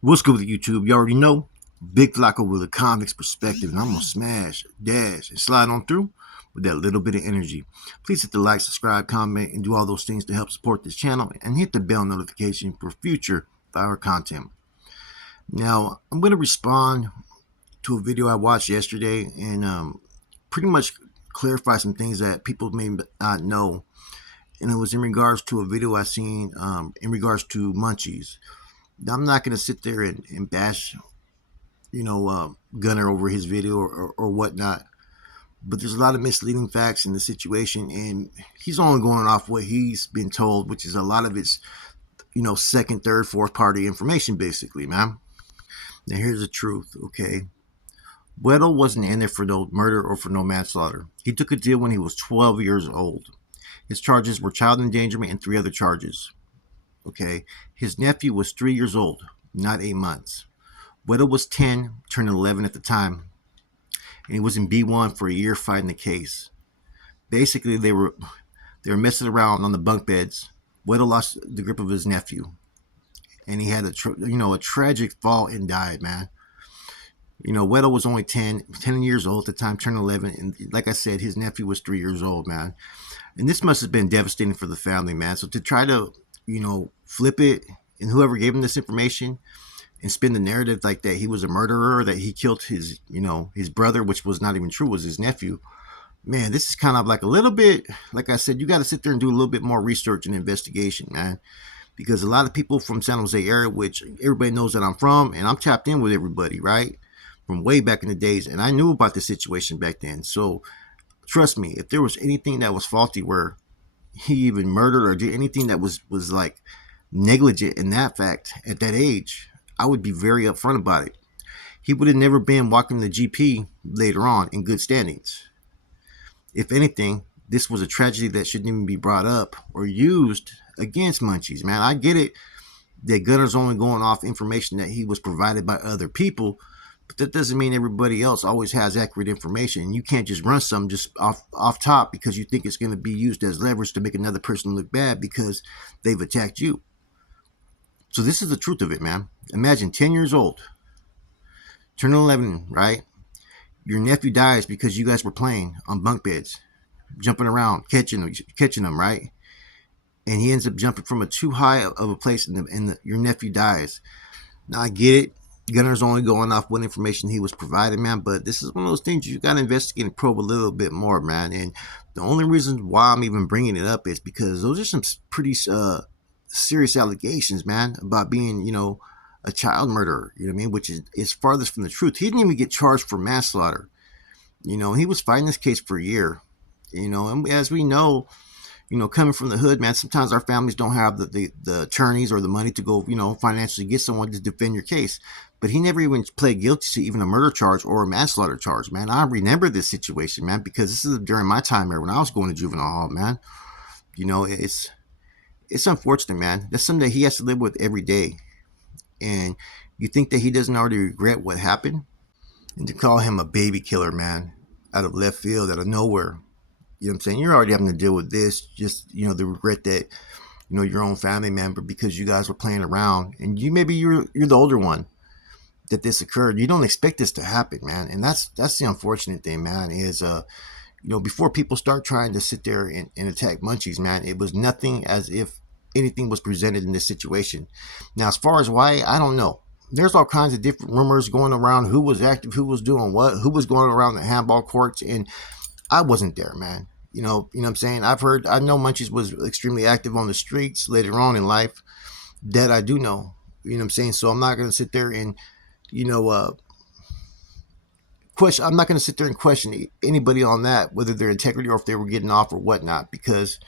What's good with YouTube? You already know. Big Flacco with a convict's perspective, and I'm gonna smash, dash, and slide on through with that little bit of energy. Please hit the like, subscribe, comment, and do all those things to help support this channel, and hit the bell notification for future viral content. Now, I'm gonna respond to a video I watched yesterday, and pretty much clarify some things that people may not know. And it was in regards to a video I seen in regards to Monchies. Now, I'm not gonna sit there and bash Gunner over his video or whatnot. But there's a lot of misleading facts in the situation, and he's only going off what he's been told, which is a lot of it's, second, third, fourth party information, basically, man. Now, here's the truth, okay? Weddle wasn't in there for no murder or for no manslaughter. He took a deal when he was 12 years old. His charges were child endangerment and 3 other charges, okay? His nephew was 3 years old, not 8 months. Weddle was 10, turned 11 at the time, and he was in B1 for a year fighting the case. Basically, they were messing around on the bunk beds. Weddle lost the grip of his nephew, and he had a tragic fall and died, man. Weddle was only 10 years old at the time, turned 11, and like I said, his nephew was 3 years old, man. And this must have been devastating for the family, man. So to try to, flip it, and whoever gave him this information, and spin the narrative like that he was a murderer, that he killed his, his brother, which was not even true, was his nephew. Man, this is kind of like a little bit, like I said, you got to sit there and do a little bit more research and investigation, man. Because a lot of people from San Jose area, which everybody knows that I'm from, and I'm tapped in with everybody, right? From way back in the days, and I knew about the situation back then. So trust me, if there was anything that was faulty where he even murdered or did anything that was like negligent in that fact at that age, I would be very upfront about it. He would have never been walking the GP later on in good standings. If anything, this was a tragedy that shouldn't even be brought up or used against Monchies, man. I get it that Gunner's only going off information that he was provided by other people, but that doesn't mean everybody else always has accurate information. You can't just run something just off top because you think it's going to be used as leverage to make another person look bad because they've attacked you. So this is the truth of it, man. Imagine 10 years old, turning 11, right? Your nephew dies because you guys were playing on bunk beds, jumping around, catching them, right? And he ends up jumping from a too high of a place, and your nephew dies. Now, I get it. Gunner's only going off what information he was provided, man, but this is one of those things you got to investigate and probe a little bit more, man. And the only reason why I'm even bringing it up is because those are some pretty serious allegations, man, about being, a child murderer, you know what I mean, which is farthest from the truth. He didn't even get charged for manslaughter. He was fighting this case for a year, and as we know, coming from the hood, man, sometimes our families don't have the attorneys or the money to go, financially get someone to defend your case. But he never even pled guilty to even a murder charge or a manslaughter charge, man. I remember this situation, man, because this is during my time here when I was going to juvenile hall, man. It's unfortunate, man. That's something that he has to live with every day. And you think that he doesn't already regret what happened? And to call him a baby killer, man, out of left field, out of nowhere. You know what I'm saying? You're already having to deal with this. Just, the regret that, your own family member, because you guys were playing around. And you're the older one that this occurred. You don't expect this to happen, man. And that's the unfortunate thing, man, is before people start trying to sit there and attack Monchies, man, it was nothing as if anything was presented in this situation. Now, as far as why, I don't know. There's all kinds of different rumors going around, who was active, who was doing what, who was going around the handball courts, and I wasn't there, man. You know what I'm saying? I know Monchies was extremely active on the streets later on in life. That I do know. You know what I'm saying? So I'm not going to sit there and, I'm not going to sit there and question anybody on that, whether their integrity or if they were getting off or whatnot, because,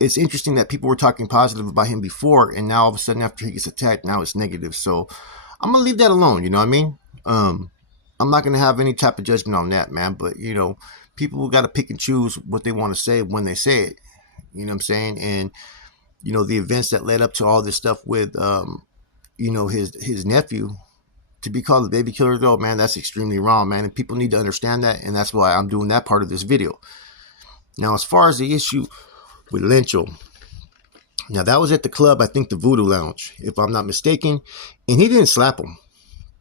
it's interesting that people were talking positive about him before, and now all of a sudden after he gets attacked, now it's negative. So I'm going to leave that alone, you know what I mean? I'm not going to have any type of judgment on that, man, but, people got to pick and choose what they want to say when they say it, you know what I'm saying? And, the events that led up to all this stuff with, his nephew, to be called a baby killer, though, man, that's extremely wrong, man, and people need to understand that, and that's why I'm doing that part of this video. Now, as far as the issue with Lencho, Now that was at the club, I think the Voodoo Lounge, if I'm not mistaken, and he didn't slap him.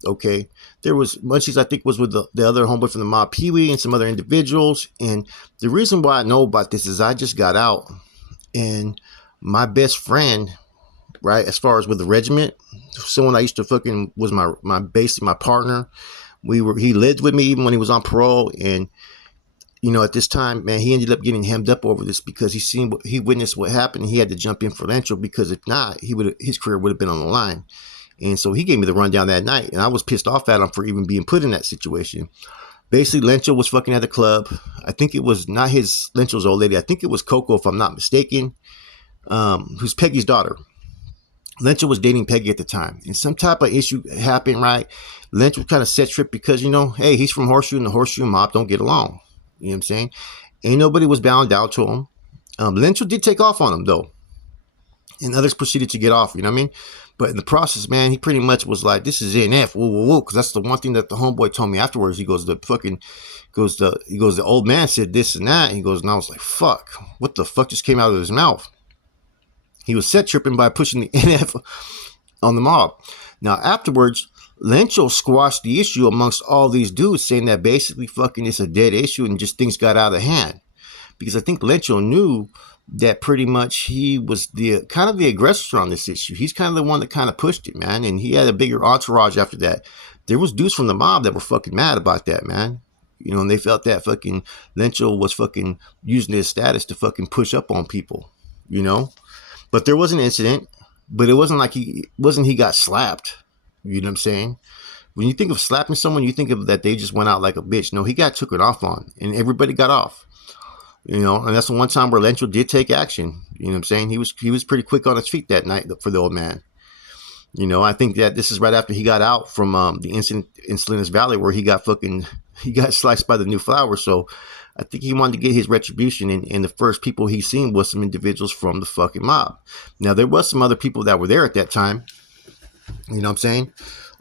Okay, there was Munchies, I think, was with the other homeboy from the mob, Pee Wee, and some other individuals. And the reason why I know about this is I just got out, and my best friend, right, as far as with the regiment, someone I used to fucking was my base, my partner. He lived with me even when he was on parole, and at this time, man, he ended up getting hemmed up over this because he witnessed what happened. And he had to jump in for Lencho because if not, his career would have been on the line. And so he gave me the rundown that night, and I was pissed off at him for even being put in that situation. Basically, Lencho was fucking at the club. I think it was not Lencho's old lady. I think it was Coco, if I'm not mistaken, who's Peggy's daughter. Lencho was dating Peggy at the time, and some type of issue happened, right? Lencho kind of set trip because, hey, he's from Horseshoe, and the Horseshoe mob don't get along. You know what I'm saying? Ain't nobody was bound down to him. Lencho did take off on him, though, and others proceeded to get off, you know what I mean? But in the process, man, he pretty much was like, this is NF, whoa, whoa, whoa, because that's the one thing that the homeboy told me afterwards. He goes, the old man said this and that. He goes, and I was like, fuck, what the fuck just came out of his mouth? He was set tripping by pushing the NF on the mob. Now, afterwards, Lencho squashed the issue amongst all these dudes, saying that basically fucking it's a dead issue and just things got out of hand. Because I think Lencho knew that pretty much he was the kind of the aggressor on this issue. He's kind of the one that kind of pushed it, man. And he had a bigger entourage after that. There was dudes from the mob that were fucking mad about that, man. And they felt that fucking Lencho was fucking using his status to fucking push up on people, But there was an incident, but it wasn't like he got slapped. You know what I'm saying? When you think of slapping someone, you think of that they just went out like a bitch. No, he got taken off on, and everybody got off. And that's the one time where Lencho did take action. You know what I'm saying? He was pretty quick on his feet that night for the old man. I think that this is right after he got out from the incident in Salinas Valley where he got sliced by the New Flower. So I think he wanted to get his retribution, and the first people he seen was some individuals from the fucking mob. Now, there was some other people that were there at that time. You know what I'm saying?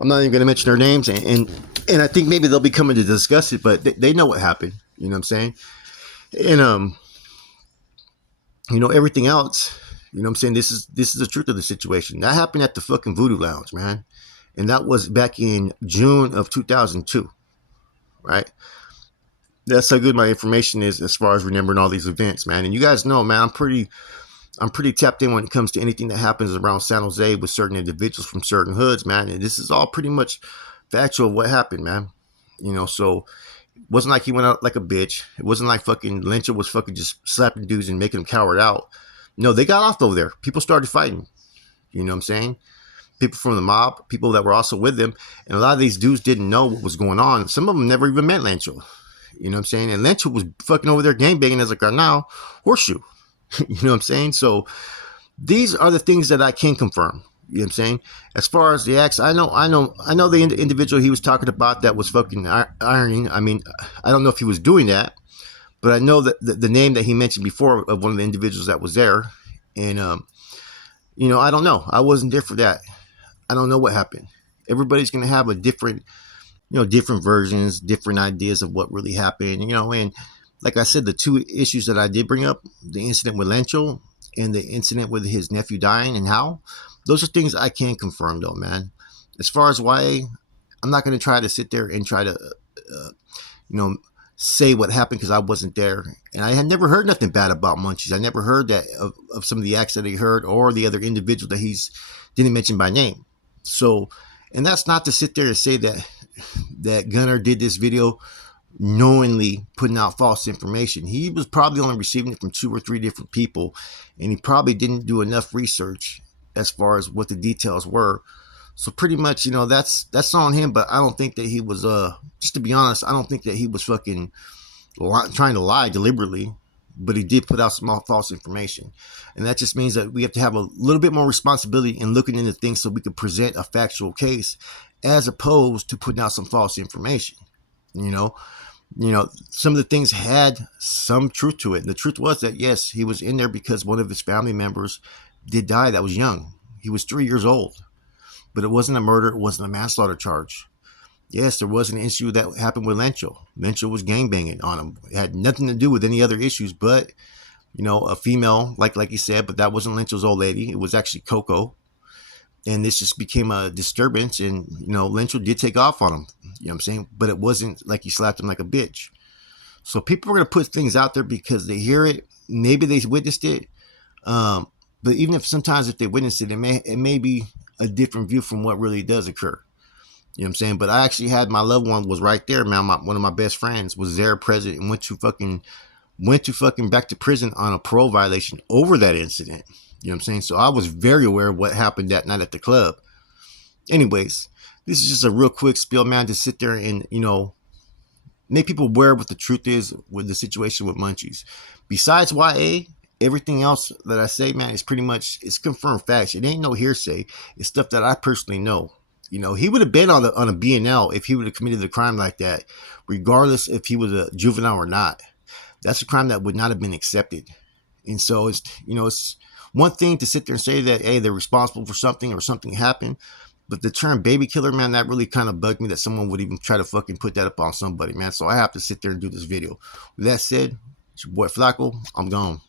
I'm not even going to mention their names, and I think maybe they'll be coming to discuss it, but they know what happened. You know what I'm saying? And everything else. You know what I'm saying? This is the truth of the situation. That happened at the fucking Voodoo Lounge, man, and that was back in June of 2002, right? That's how good my information is as far as remembering all these events, man. And you guys know, man, I'm pretty tapped in when it comes to anything that happens around San Jose with certain individuals from certain hoods, man. And this is all pretty much factual of what happened, man. So it wasn't like he went out like a bitch. It wasn't like fucking Lencho was fucking just slapping dudes and making them coward out. No, they got off over there. People started fighting. You know what I'm saying? People from the mob, people that were also with them. And a lot of these dudes didn't know what was going on. Some of them never even met Lencho. You know what I'm saying? And Lencho was fucking over there gangbanging as a carnal Horseshoe. You know what I'm saying? So these are the things that I can confirm. You know what I'm saying? As far as the acts, I know the individual he was talking about that was fucking ironing. I mean, I don't know if he was doing that, but I know that the name that he mentioned before of one of the individuals that was there. And, I don't know. I wasn't there for that. I don't know what happened. Everybody's going to have a different versions, different ideas of what really happened, and like I said, the two issues that I did bring up, the incident with Lencho and the incident with his nephew dying and how, those are things I can confirm though, man. As far as why, I'm not going to try to sit there and try to, say what happened because I wasn't there. And I had never heard nothing bad about Monchies. I never heard that of some of the acts that he heard or the other individual that he's didn't mention by name. So, and that's not to sit there and say that Gunner did this video knowingly putting out false information. He was probably only receiving it from 2 or 3 different people, and he probably didn't do enough research as far as what the details were. So pretty much, that's on him, but I don't think that he was, just to be honest, I don't think that he was fucking trying to lie deliberately, but he did put out some false information. And that just means that we have to have a little bit more responsibility in looking into things so we can present a factual case as opposed to putting out some false information. Some of the things had some truth to it. And the truth was that, yes, he was in there because one of his family members did die that was young. He was 3 years old. But it wasn't a murder. It wasn't a manslaughter charge. Yes, there was an issue that happened with Lencho. Lencho was gangbanging on him. It had nothing to do with any other issues but a female, like you said, but that wasn't Lynch's old lady. It was actually Coco. And this just became a disturbance. And, Lynch did take off on him. You know what I'm saying? But it wasn't like he slapped him like a bitch. So people are going to put things out there because they hear it. Maybe they witnessed it. Um, but even if sometimes if they witnessed it, it may be a different view from what really does occur. You know what I'm saying? But I actually had my loved one was right there, man. One of my best friends was there present and went to fucking back to prison on a parole violation over that incident. You know what I'm saying? So I was very aware of what happened that night at the club. Anyways, this is just a real quick spiel, man, to sit there and, make people aware of what the truth is with the situation with Monchies. Besides YA, everything else that I say, man, is pretty much it's confirmed facts. It ain't no hearsay. It's stuff that I personally know. He would have been on a BNL if he would have committed a crime like that, regardless if he was a juvenile or not. That's a crime that would not have been accepted. And so it's one thing to sit there and say that, hey, they're responsible for something or something happened. But the term baby killer, man, that really kind of bugged me that someone would even try to fucking put that up on somebody, man. So I have to sit there and do this video. With that said, it's your boy Flacco. I'm gone.